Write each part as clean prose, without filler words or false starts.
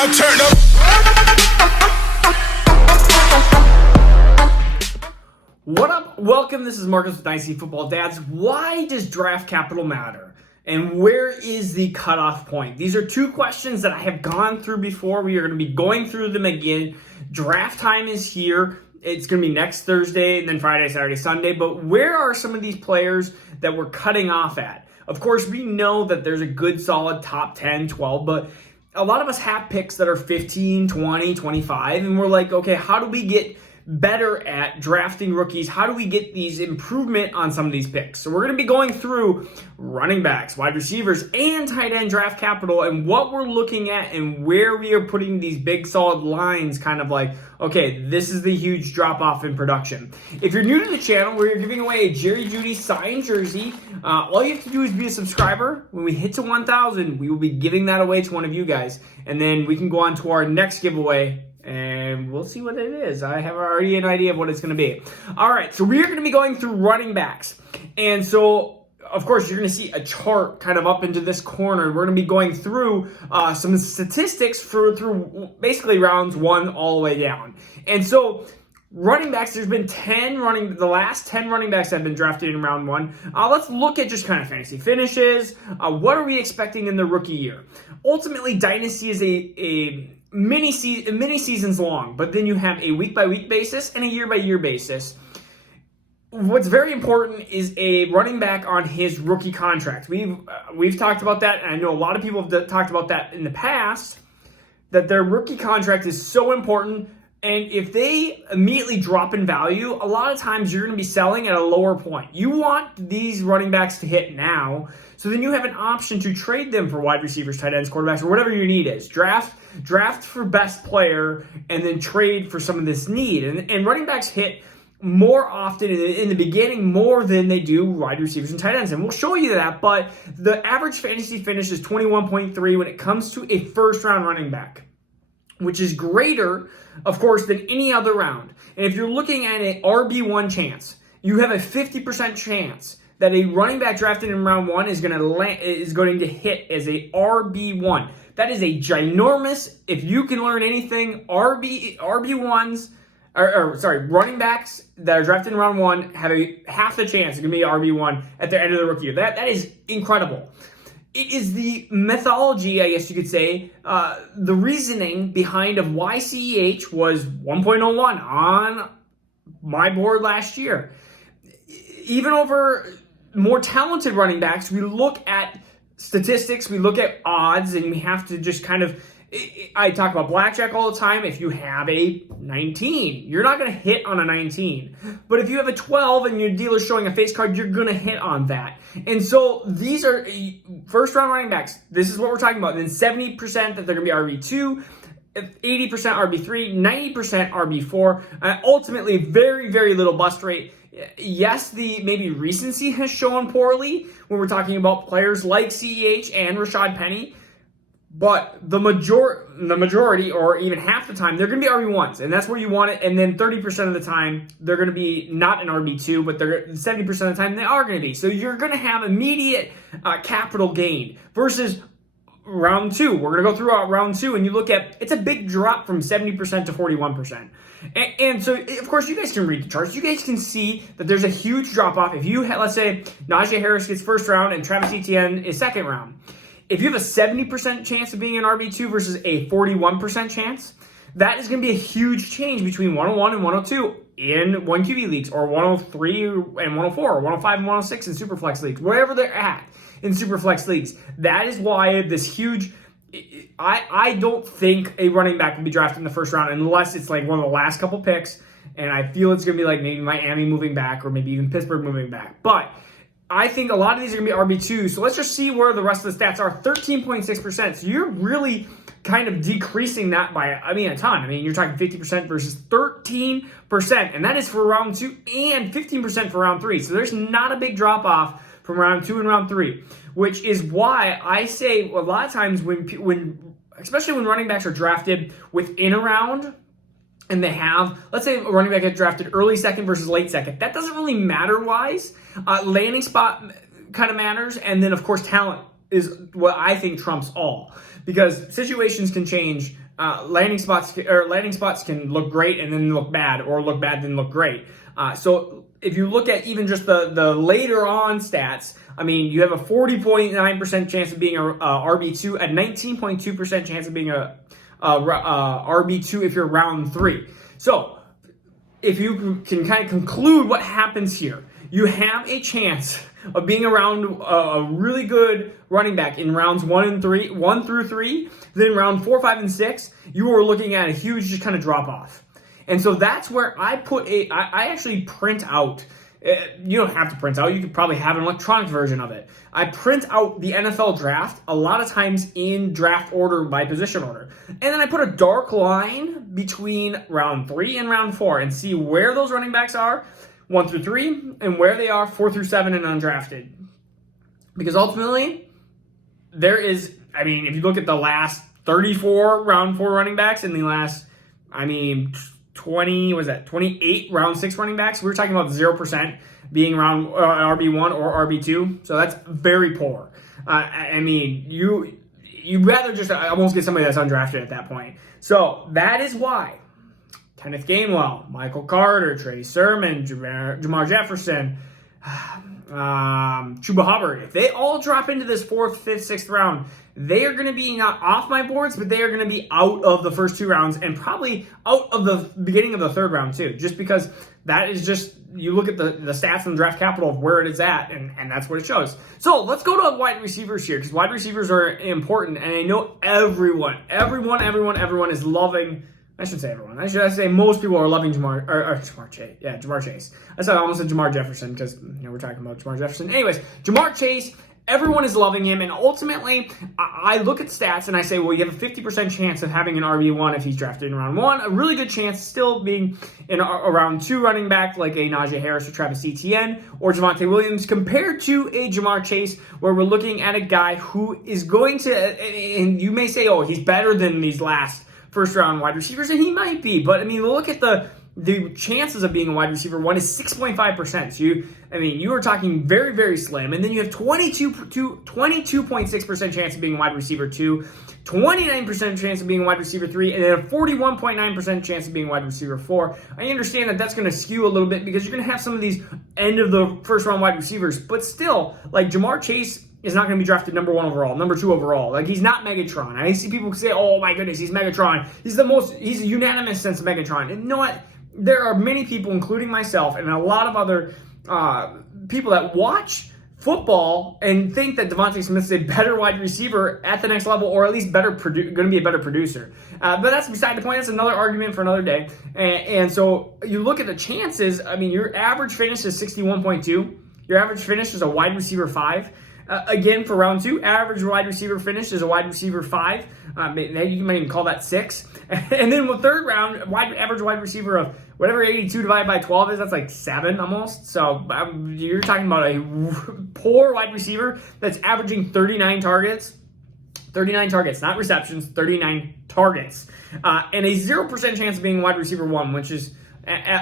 now turn up. What up? Welcome. This is Marcus with Dynasty Football Dads. Why does draft capital matter? And where is the cutoff point? These are two questions that I have gone through before. We are going to be going through them again. Draft time is here. It's going to be next Thursday, and then Friday, Saturday, Sunday. But where are some of these players that we're cutting off at? Of course, we know that there's a good, solid top 10, 12, but a lot of us have picks that are 15, 20, 25, and we're like, okay, how do we get better at drafting rookies? How do we get these improvement on some of these picks? So we're going to be going through running backs, wide receivers, and tight end draft capital and what we're looking at and where we are putting these big solid lines, kind of like, okay, this is the huge drop off in production. If you're new to the channel, we're giving away a Jerry Jeudy signed jersey. All you have to do is be a subscriber. When we hit to 1,000, we will be giving that away to one of you guys. And then we can go on to our next giveaway and we'll see what it is. I have already an idea of what it's going to be. All right, so we are going to be going through running backs. And so, of course, you're going to see a chart kind of up into this corner. We're going to be going through some statistics through basically rounds 1 all the way down. And so, running backs, there's been the last 10 running backs that have been drafted in round 1. Let's look at just kind of fantasy finishes. What are we expecting in the rookie year? Ultimately, Dynasty is a many seasons long, but then you have a week-by-week basis and a year-by-year basis. What's very important is a running back on his rookie contract. We've talked about that, and I know a lot of people have talked about that in the past, that their rookie contract is so important. And if they immediately drop in value, a lot of times you're going to be selling at a lower point. You want these running backs to hit now, so then you have an option to trade them for wide receivers, tight ends, quarterbacks, or whatever your need is. Draft for best player, and then trade for some of this need. And running backs hit more often in the beginning more than they do wide receivers and tight ends. And we'll show you that, but the average fantasy finish is 21.3 when it comes to a first-round running back, which is greater, of course, than any other round. And if you're looking at an RB1 chance, you have a 50% chance that a running back drafted in round 1 is going to hit as a RB1. That is a ginormous, if you can learn anything, running backs that are drafted in round 1 have half the chance it's going to be RB1 at the end of the rookie year. That is incredible. It is the methodology, I guess you could say, the reasoning behind of why CEH was 1.01 on my board last year. Even over more talented running backs, we look at statistics, we look at odds, and we have to just kind of, I talk about blackjack all the time. If you have a 19, you're not going to hit on a 19. But if you have a 12 and your dealer's showing a face card, you're going to hit on that. And so these are first-round running backs. This is what we're talking about. And then 70% that they're going to be RB2, 80% RB3, 90% RB4. Ultimately, very, very little bust rate. Yes, the maybe recency has shown poorly when we're talking about players like CEH and Rashad Penny. But the majority, or even half the time, they're going to be RB1s, and that's where you want it. And then 30% of the time, they're going to be not an RB2, but 70% of the time, they are going to be. So you're going to have immediate capital gain versus round 2. We're going to go through round 2, and you look at, it's a big drop from 70% to 41%. And so, of course, you guys can read the charts. You guys can see that there's a huge drop-off. If you, let's say, Najee Harris gets first round and Travis Etienne is second round. If you have a 70% chance of being an RB2 versus a 41% chance, that is going to be a huge change between 101 and 102 in 1QB leagues, or 103 and 104, or 105 and 106 in Superflex leagues, wherever they're at in Superflex leagues. That is why this huge, I don't think a running back will be drafted in the first round unless it's like one of the last couple picks, and I feel it's going to be like maybe Miami moving back or maybe even Pittsburgh moving back. But I think a lot of these are going to be RB2. So let's just see where the rest of the stats are. 13.6%. So you're really kind of decreasing that by, a ton. You're talking 50% versus 13%. And that is for round 2 and 15% for round 3. So there's not a big drop off from round 2 and round 3, which is why I say a lot of times when especially when running backs are drafted within a round, and they have, let's say a running back gets drafted early second versus late second. That doesn't really matter wise. Landing spot kind of matters. And then, of course, talent is what I think trumps all. because situations can change. Landing spots can look great and then look bad, or look bad then look great. So if you look at even just the later on stats, I mean, you have a 40.9% chance of being a RB2, a 19.2% chance of being a RB2 if you're round 3. So if you can kind of conclude what happens here, you have a chance of being around a really good running back in rounds 1 through 3. Then round 4, 5, and 6, you are looking at a huge just kind of drop off. And so that's where I actually print out. You don't have to print out. You could probably have an electronic version of it. I print out the NFL draft a lot of times in draft order by position order. And then I put a dark line between round 3 and round 4 and see where those running backs are, 1 through 3, and where they are 4 through 7 and undrafted. Because ultimately, there is, I mean, if you look at the last 34 round 4 running backs and the last, 28 round 6 running backs, we're talking about 0% being around RB1 or RB2. So that's very poor. You'd rather just almost get somebody that's undrafted at that point. So that is why Kenneth Gainwell, Michael Carter, Trey Sermon, Jamar Jefferson, Chuba Hubbard, if they all drop into this 4th, 5th, 6th round, they are going to be not off my boards, but they are going to be out of the first 2 rounds and probably out of the beginning of the 3rd round too, just because that is just, you look at the stats in draft capital of where it is at, and that's what it shows. So let's go to wide receivers here, because wide receivers are important, and I know everyone is loving. I shouldn't say everyone. I should say most people are loving Jamar Chase. Yeah, Jamar Chase. I almost said Jamar Jefferson because we're talking about Jamar Jefferson. Anyways, Jamar Chase, everyone is loving him, and ultimately, I look at stats and I say, well, you have a 50% chance of having an RB1 if he's drafted in round 1. A really good chance still being in a round 2 running back like a Najee Harris or Travis Etienne or Javonte Williams, compared to a Jamar Chase, where we're looking at a guy who is going to, and you may say, oh, he's better than these last first-round wide receivers, and he might be. But, look at the chances of being a wide receiver 1 is 6.5%. So, you are talking very, very slim. And then you have 22.6% chance of being a wide receiver 2, 29% chance of being a wide receiver 3, and then a 41.9% chance of being a wide receiver 4. I understand that that's going to skew a little bit because you're going to have some of these end-of-the-first-round wide receivers. But still, like Jamar Chase is not going to be drafted number 1 overall, number 2 overall. Like, he's not Megatron. I see people say, oh my goodness, he's Megatron. He's a unanimous sense of Megatron. And you know what? There are many people, including myself, and a lot of other people that watch football and think that Devontae Smith's a better wide receiver at the next level, or at least going to be a better producer. But that's beside the point. That's another argument for another day. And so you look at the chances. Your average finish is 61.2. Your average finish is a wide receiver 5. Again, for round 2, average wide receiver finish is a wide receiver 5. You might even call that 6. And then with 3rd round, average wide receiver of whatever 82 divided by 12 is, that's like 7 almost. So you're talking about a poor wide receiver that's averaging 39 targets. 39 targets, not receptions, 39 targets. And a 0% chance of being wide receiver 1, which is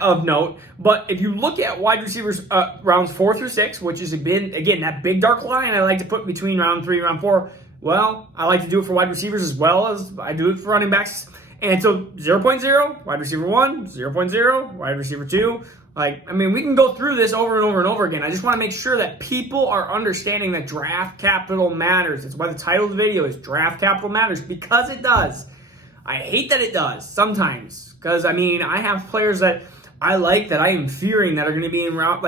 of note. But if you look at wide receivers rounds 4 through 6, which has been, again, that big dark line I like to put between round 3 and round 4, well, I like to do it for wide receivers as well as I do it for running backs. And so 0.0, wide receiver 1, 0.0, wide receiver 2. We can go through this over and over and over again. I just want to make sure that people are understanding that draft capital matters. That's why the title of the video is Draft Capital Matters, because it does. I hate that it does sometimes, because, I have players that I like that I am fearing that are going to be in round,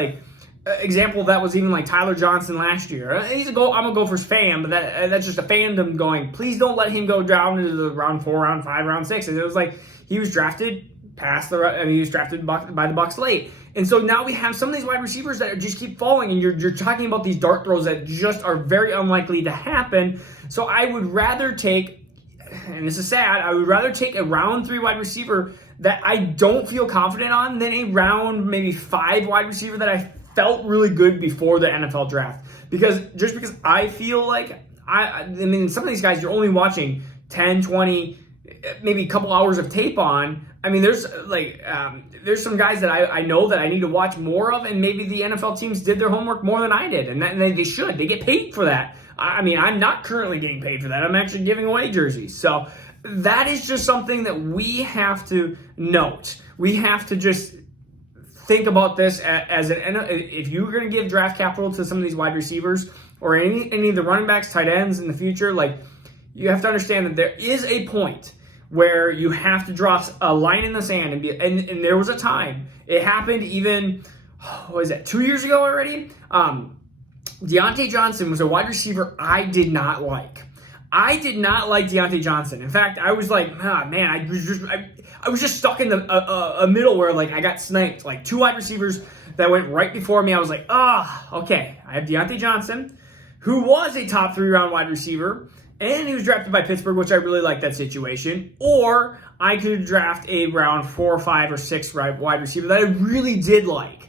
example of that was even like Tyler Johnson last year. I'm a Gophers fan, but that's just a fandom going, please don't let him go down into the round 4, round 5, round 6. And it was like he was drafted he was drafted by the Bucs late. And so now we have some of these wide receivers that just keep falling, and you're talking about these dart throws that just are very unlikely to happen. So I would rather take, and this is sad, I would rather take a round 3 wide receiver that I don't feel confident on than a round maybe 5 wide receiver that I felt really good before the NFL draft. Because I feel like, some of these guys you're only watching 10, 20, maybe a couple hours of tape on. There's some guys that I know that I need to watch more of, and maybe the NFL teams did their homework more than I did, and they should. They get paid for that. I mean, I'm not currently getting paid for that. I'm actually giving away jerseys. So that is just something that we have to note. We have to just think about this as if you're going to give draft capital to some of these wide receivers or any of the running backs, tight ends in the future, like, you have to understand that there is a point where you have to draw a line in the sand and there was a time. It happened even, what is that, 2 years ago already? Deontay Johnson was a wide receiver I did not like. I did not like Deontay Johnson. In fact, I was like, man, I was just stuck in a middle where, like, I got sniped. Like, 2 wide receivers that went right before me. I was like, okay. I have Deontay Johnson, who was a top 3-round wide receiver, and he was drafted by Pittsburgh, which I really like that situation. Or I could draft a round 4, 5, or 6 wide receiver that I really did like.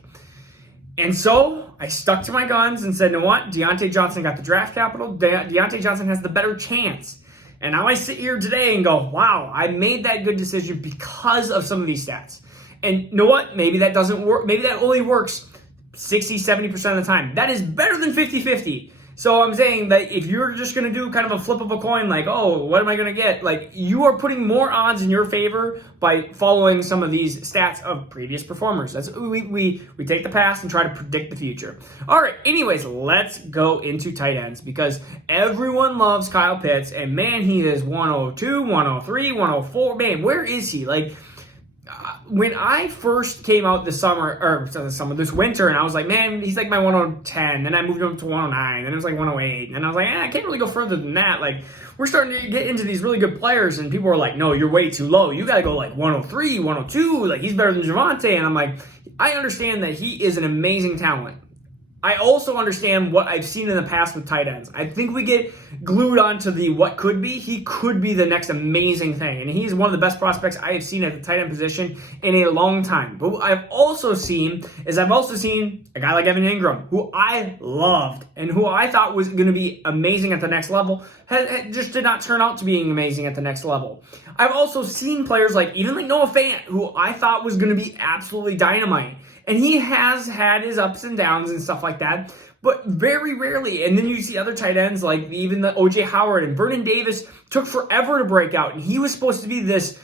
And so I stuck to my guns and said, you know what? Deontay Johnson got the draft capital. Deontay Johnson has the better chance. And now I sit here today and go, wow, I made that good decision because of some of these stats. And you know what? Maybe that doesn't work. Maybe that only works 60, 70% of the time. That is better than 50-50. So I'm saying that if you're just going to do kind of a flip of a coin, like, oh, what am I going to get? Like, you are putting more odds in your favor by following some of these stats of previous performers. That's we take the past and try to predict the future. All right, anyways, let's go into tight ends because everyone loves Kyle Pitts, and man, he is 102, 103, 104. Man, where is he? Like, when I first came out this winter, and I was like, man, he's like my 110. Then I moved him to 109, and it was like 108. And I was like, I can't really go further than that. Like, we're starting to get into these really good players, and people were like, no, you're way too low. You got to go like 103, 102. Like, he's better than Javonte. And I'm like, I understand that he is an amazing talent. I also understand what I've seen in the past with tight ends. I think we get glued onto the what could be. He could be the next amazing thing. And he's one of the best prospects I have seen at the tight end position in a long time. But what I've also seen a guy like Evan Ingram, who I loved and who I thought was going to be amazing at the next level, just did not turn out to being amazing at the next level. I've also seen players like Noah Fant, who I thought was going to be absolutely dynamite. And he has had his ups and downs and stuff like that, but very rarely. And then you see other tight ends like even the O.J. Howard and Vernon Davis took forever to break out. And he was supposed to be this.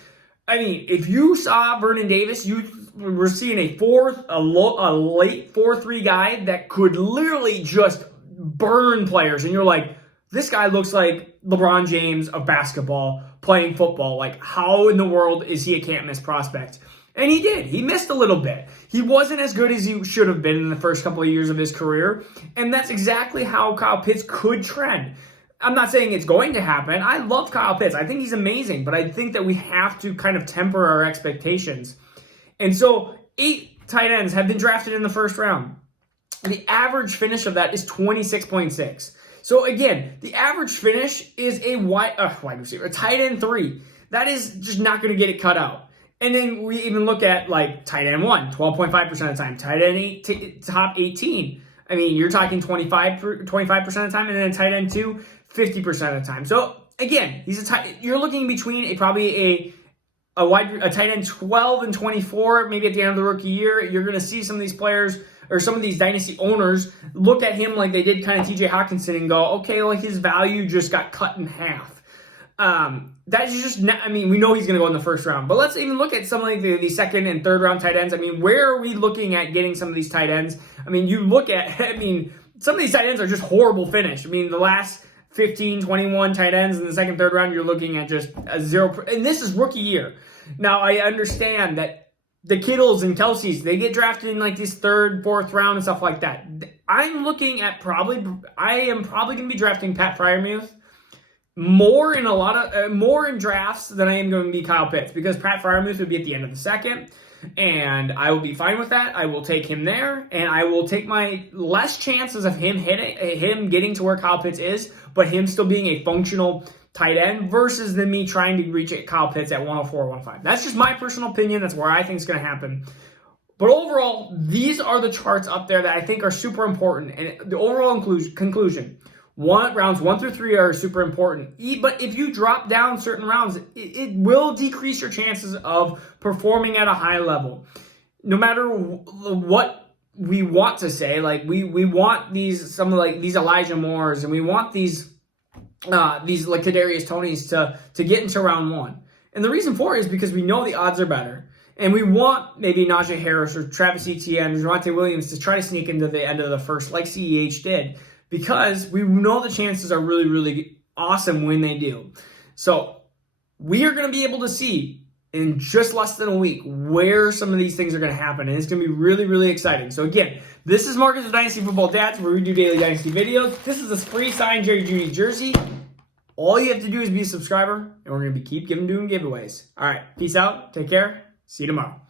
I mean, if you saw Vernon Davis, you were seeing a late 4-3 guy that could literally just burn players. And you're like, this guy looks like LeBron James of basketball playing football. Like, how in the world is he a can't miss prospect? And he did. He missed a little bit. He wasn't as good as he should have been in the first couple of years of his career. And that's exactly how Kyle Pitts could trend. I'm not saying it's going to happen. I love Kyle Pitts. I think he's amazing. But I think that we have to kind of temper our expectations. And so 8 tight ends have been drafted in the first round. The average finish of that is 26.6. So again, the average finish is a wide receiver, a tight end 3. That is just not going to get it cut out. And then we even look at like tight end 1, 12.5% of the time, tight end 8, top 18. I mean, you're talking 25% of the time, and then tight end 2, 50% of the time. So again, you're looking between a tight end 12 and 24, maybe at the end of the rookie year. You're going to see some of these players or some of these dynasty owners look at him like they did kind of TJ Hawkinson and go, okay, well, his value just got cut in half. That's just not, I mean, we know he's going to go in the first round, but let's even look at some of the second and third round tight ends. I mean, where are we looking at getting some of these tight ends? I mean, some of these tight ends are just horrible finish. I mean, the last 15, 21 tight ends in the second, third round, you're looking at just a 0. And this is rookie year. Now, I understand that the Kittles and Kelseys, they get drafted in like this third, fourth round and stuff like that. I'm looking at I am probably going to be drafting Pat Freiermuth more in drafts than I am going to be Kyle Pitts, because Pat Freiermuth would be at the end of the second, and I will be fine with that. I will take him there, and I will take my less chances of him getting to where Kyle Pitts is, but him still being a functional tight end versus than me trying to reach Kyle Pitts at 104 or 105. That's just my personal opinion. That's where I think it's going to happen. But overall, these are the charts up there that I think are super important, and the overall conclusion. Rounds 1 through 3 are super important. But if you drop down certain rounds, it will decrease your chances of performing at a high level. No matter what we want to say, like we want these these Elijah Moores, and we want these like Kadarius Tonys to get into round 1. And the reason for it is because we know the odds are better. And we want maybe Najee Harris or Travis Etienne or Javonte Williams to try to sneak into the end of the first like CEH did, because we know the chances are really, really awesome when they do. So we are going to be able to see in just less than a week where some of these things are going to happen. And it's going to be really, really exciting. So again, this is Marcus with Dynasty Football Dads, where we do daily Dynasty videos. This is a free signed Jerry Jeudy jersey. All you have to do is be a subscriber, and we're going to keep doing giveaways. All right, peace out. Take care. See you tomorrow.